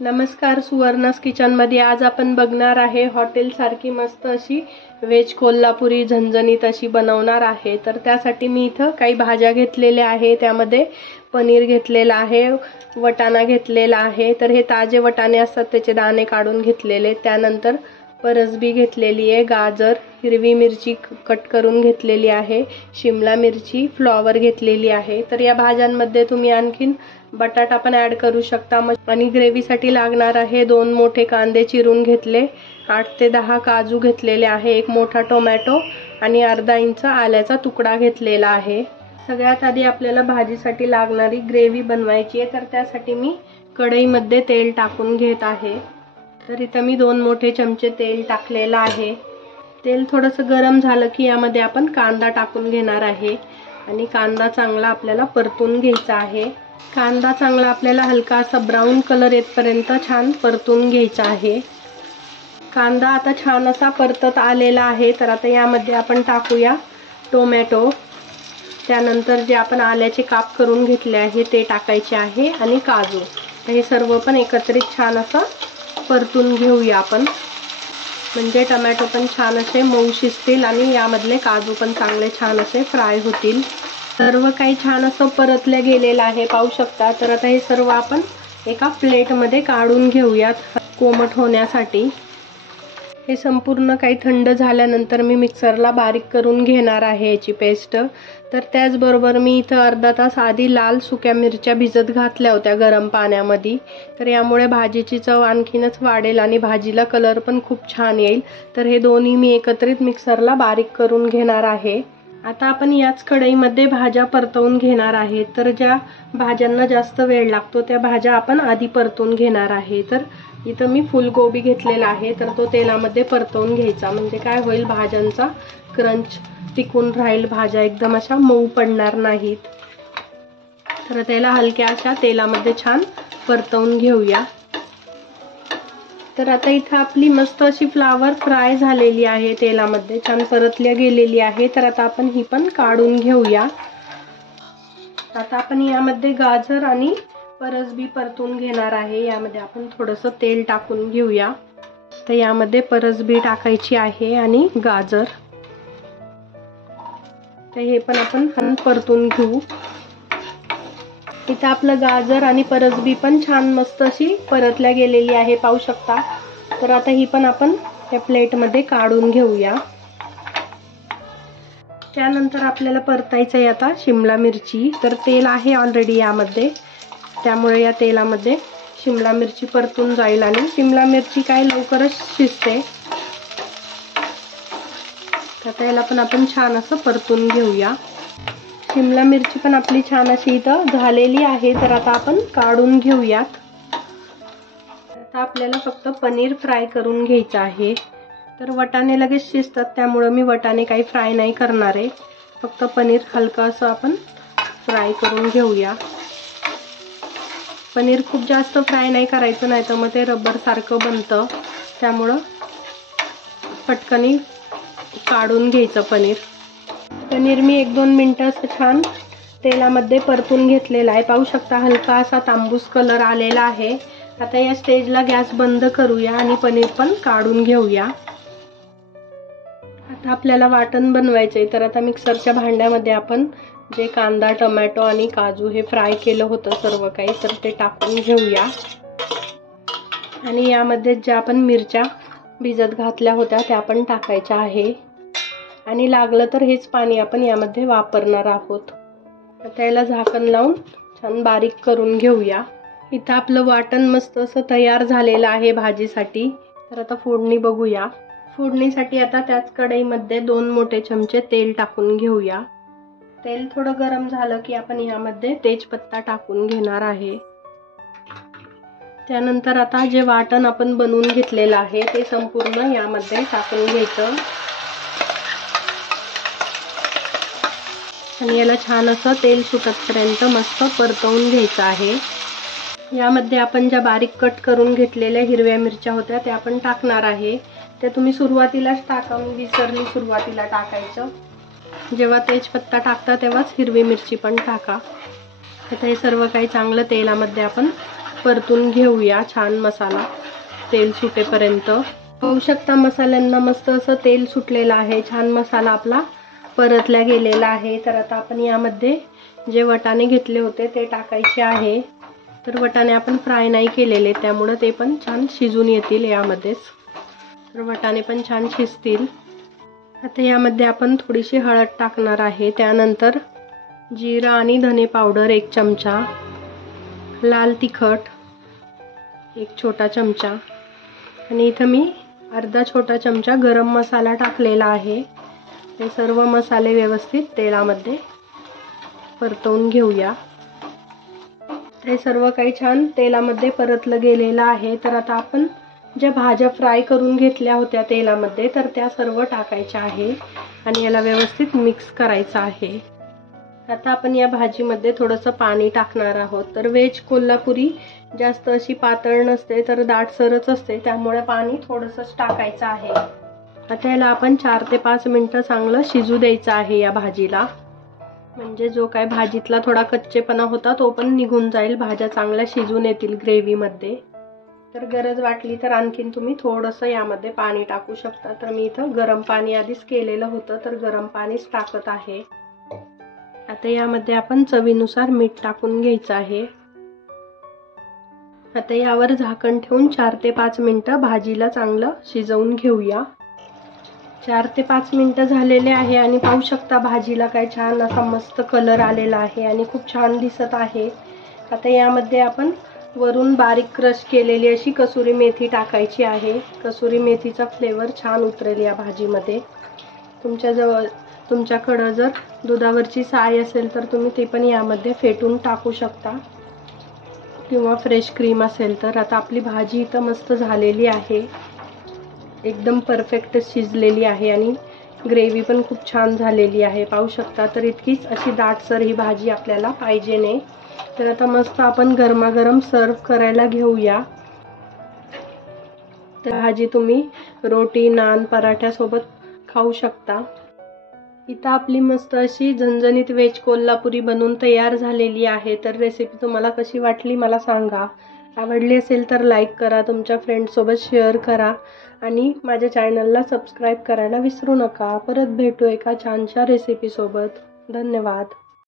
नमस्कार, सुवर्णास किचनमध्ये आज आपण बघणार आहे हॉटेल सारखी मस्त अशी व्हेज कोल्हापुरी झणझणीत अशी बनवणार आहे। तर त्यासाठी मी इथं काही भाज्या घेतलेल्या आहे। त्यामध्ये पनीर घेतलेला आहे, वटाणा घेतलेला आहे। तर हे ताजे वटाणे असतात त्याचे दाणे काढून घेतलेले। त्यानंतर परसबी घेतलेली आहे, गाजर, हिरवी मिरची कट करून घेतलेली आहे, शिमला मिरची, फ्लॉवर घेतलेली आहे। तर या भाज्यांमध्ये तुम्ही आणखीन बटाटा पण ॲड करू शकता। आणि ग्रेव्हीसाठी लागणार आहे 2 मोठे कांदे चिरून घेतले, 8 ते 10 काजू घेतलेले आहे, 1 मोठा टोमॅटो आणि अर्धा इंच आल्याचा तुकडा घेतलेला आहे। सगळ्यात आधी आपल्याला भाजीसाठी लागणारी ग्रेव्ही बनवायची आहे। तर त्यासाठी मी कढईमध्ये तेल टाकून घेत आहे। तर इथं मी 2 मोठे चमचे तेल टाकलेलं आहे। तेल थोडंसं गरम झालं की यामध्ये आपण कांदा टाकून घेणार आहे आणि कांदा चांगला आपल्याला परतून घ्यायचा आहे। कांदा चांगला आपल्याला हलका असा ब्राऊन कलर येतपर्यंत छान परतून घ्यायचा आहे। कांदा आता छान असा परतत आलेला आहे। तर आता यामध्ये आपण टाकूया टोमॅटो, त्यानंतर जे आपण आल्याचे काप करून घेतले आहे ते टाकायचे आहे आणि काजू। हे सर्व पण एकत्रित छान असं परतून घेऊया आपण, म्हणजे टोमॅटो पण छान असे मऊ शिजतील आणि यामधले काजू पण चांगले छान असे फ्राय होतील। सर्व काही छान असं परतले गेलेलं आहे, पाहू शकता। तर आता हे सर्व आपण एका प्लेटमध्ये काढून घेऊयात कोमट होण्यासाठी। हे संपूर्ण काही थंड झाल्यानंतर मी मिक्सरला बारीक करून घेणार आहे याची पेस्ट। तर त्याचबरोबर मी इथं अर्धा तास आधी लाल सुक्या मिरच्या भिजत घातल्या होत्या गरम पाण्यामध्ये। तर यामुळे भाजीची चव आणखीनच वाढेल आणि भाजीला कलर पण खूप छान येईल। तर हे दोन्ही मी एकत्रित मिक्सरला बारीक करून घेणार आहे। आता आपण याच कढईमध्ये भाज्या परतवून घेणार आहे। तर ज्या भाज्यांना जास्त वेळ लागतो त्या भाज्या आपण आधी परतून घेणार आहे। तर इथं मी फुलगोबी घेतलेला आहे, तर तो तेलामध्ये परतवून घ्यायचा, म्हणजे काय होईल भाज्यांचा क्रंच टिकून राहील, भाज्या एकदम अशा मऊ पडणार नाहीत। तर त्याला हलक्या अशा तेलामध्ये छान परतवून घेऊया। तर आता इथं आपली मस्त अशी फ्लावर फ्राय झालेली आहे, तेलामध्ये छान परतल्या गेलेली आहे। तर आता आपण ही पण काढून घेऊया। आता आपण यामध्ये गाजर आणि परसबी परतून घेणार आहे। यामध्ये आपण थोडंसं तेल टाकून घेऊया। तर यामध्ये परसबी टाकायची आहे आणि गाजर, तर हे पण आपण परतून घेऊ। इथं आपलं गाजर आणि परसबी पण छान मस्त अशी परतल्या गेलेली आहे, पाहू शकता। तर आता ही पण आपण या प्लेटमध्ये काढून घेऊया। त्यानंतर आपल्याला परतायचं आहे आता शिमला मिरची। तर तेल आहे ऑलरेडी यामध्ये, त्यामुळे या तेलामध्ये शिमला मिरची परतून जाईल आणि शिमला मिरची काय लवकरच शिजते। तर त्याला पण आपण छान असं परतून घेऊया। शिमला मिरची पण आपली छान अशी इथं झालेली आहे। तर आता आपण काढून घेऊयात। आता आपल्याला फक्त पनीर फ्राय करून घ्यायचं आहे। तर वटाणे लगेच शिजतात, त्यामुळे मी वटाणे काही फ्राय नाही करणार आहे, फक्त पनीर हलका असं आपण फ्राय करून घेऊया। पनीर खूप जास्त फ्राय नाही करायचं, नाही तर मग ते रबर सारखं बनतं, त्यामुळं पटकनी काढून घ्यायचं पनीर। पनीर मी 1-2 मिनिटं असं छान तेलामध्ये परतून घेतलेला आहे, पाहू शकता। हलका असा तांबूस कलर आलेला आहे। आता या स्टेजला गॅस बंद करूया आणि पनीर पण काढून घेऊया। आता आपल्याला वाटण बनवायचंय। तर आता मिक्सरच्या भांड्यामध्ये आपण जे कांदा, टोमॅटो आणि काजू हे फ्राय केलं होतं सर्व काही, तर ते टाकून घेऊया। आणि यामध्ये ज्या आपण मिरच्या भिजत घातल्या होत्या त्या पण टाकायच्या आहे आणि लागलं तर हेच पाणी आपण यामध्ये वापरणार आहोत। आता याला झाकण लावून छान बारीक करून घेऊया। इथं आपलं वाटण मस्त असं तयार झालेलं आहे भाजीसाठी। तर आता फोडणी बघूया। फोडणीसाठी आता त्याच कढईमध्ये 2 मोठे चमचे तेल टाकून घेऊया। तेल थोडं गरम झालं की आपण यामध्ये तेजपत्ता टाकून घेणार आहे। त्यानंतर आता जे वाटण आपण बनवून घेतलेलं आहे ते संपूर्ण यामध्ये टाकून घ्यायचं आणि याला छान असं तेल सुटतपर्यंत मस्त परतवून घ्यायचं आहे। यामध्ये आपण ज्या बारीक कट करून घेतलेल्या हिरव्या मिरच्या होत्या त्या आपण टाकणार आहे। त्या तुम्ही सुरुवातीलाच टाका, मी विसरली सुरुवातीला टाकायचं। जेव्हा तेजपत्ता टाकता तेव्हाच हिरवी मिरची पण टाका। आता हे सर्व काही चांगलं तेलामध्ये आपण परतून घेऊया छान मसाला तेल सुटेपर्यंत। पाहू शकता मसाल्यांना मस्त असं तेल सुटलेलं आहे, छान मसाला आपला परतला गेलेला आहे। तर आता आपण यामध्ये जे वाटाणे घेतले होते ते टाकायचे आहे। तर वाटाणे आपण फ्राय नाही केलेले त्यामुळे ते पण छान शिजून येतील यामध्येच, तर वाटाणे पण छान शिजतील। आता यामध्ये आपण थोडीशी हळद टाकणार आहे, त्यानंतर जिरा आणि धने पावडर 1 चमचा, लाल तिखट 1 छोटा चमचा आणि इथं मी अर्धा छोटा चमचा गरम मसाला टाकलेला आहे। हे सर्व मसाले व्यवस्थित तेलामध्ये परतवून घेऊया। हे सर्व काही छान तेलामध्ये परतलं गेलेलं आहे। तर आता आपण ज्या भाज्या फ्राय करून घेतल्या होत्या तेलामध्ये तर त्या सर्व टाकायच्या आहे आणि याला व्यवस्थित मिक्स करायचं आहे। आता आपण या भाजीमध्ये थोडंसं पाणी टाकणार आहोत। तर व्हेज कोल्हापुरी जास्त अशी पातळ नसते तर दाटसरच असते, त्यामुळे पाणी थोडंसंच टाकायचं आहे। आता याला आपण 4 ते 5 मिनिटं चांगलं शिजू द्यायचं आहे या भाजीला, म्हणजे जो काय भाजीतला थोडा कच्चेपणा होता तो पण निघून जाईल, भाज्या चांगल्या शिजून येतील ग्रेव्हीमध्ये। तर गरज वाटली तर आणखीन तुम्ही थोडंसं यामध्ये पाणी टाकू शकता। तर मी इथं गरम पाणी आधीच केलेलं होतं तर गरम पाणीच टाकत आहे। आता यामध्ये आपण चवीनुसार मीठ टाकून घ्यायचं आहे। आता यावर झाकण ठेवून 4 ते 5 मिनिटं भाजीला चांगलं शिजवून घेऊया। 4 ते 5 मिनिटं झालेले आहे आणि पाहू शकता भाजीला काय छान असा मस्त कलर आलेला आहे आणि खूप छान दिसत आहे। आता यामध्ये आपण वरून बारीक क्रश केलेली अशी कसुरी मेथी टाकायची आहे। कसुरी मेथीचा फ्लेवर छान उतरेल या भाजीमध्ये। तुमच्याकडं जर दुधावरची साय असेल तर तुम्ही ते पण यामध्ये फेटून टाकू शकता, किंवा फ्रेश क्रीम असेल तर। आता आपली भाजी इथं मस्त झालेली आहे, एकदम परफेक्ट शिजलेली आहे आणि ग्रेव्ही पण खूप छान झालेली आहे, पाहू शकता। तर इतकीच अशी दाटसर ही भाजी आपल्याला पाहिजे नाही। तर आता मस्त आपण गरमागरम सर्व करायला घेऊया। तर भाजी तुम्ही रोटी, नान, पराठ्यासोबत खाऊ शकता। इथं आपली मस्त अशी झणझणीत व्हेज कोल्हापुरी बनवून तयार झालेली आहे। तर रेसिपी तुम्हाला कशी वाटली मला सांगा। आवडली असेल तर लाईक करा, तुमच्या फ्रेंड्ससोबत शेअर करा आणि माझ्या चॅनलला सबस्क्राईब करायला विसरू नका। परत भेटू एका छानशा रेसिपीसोबत। धन्यवाद।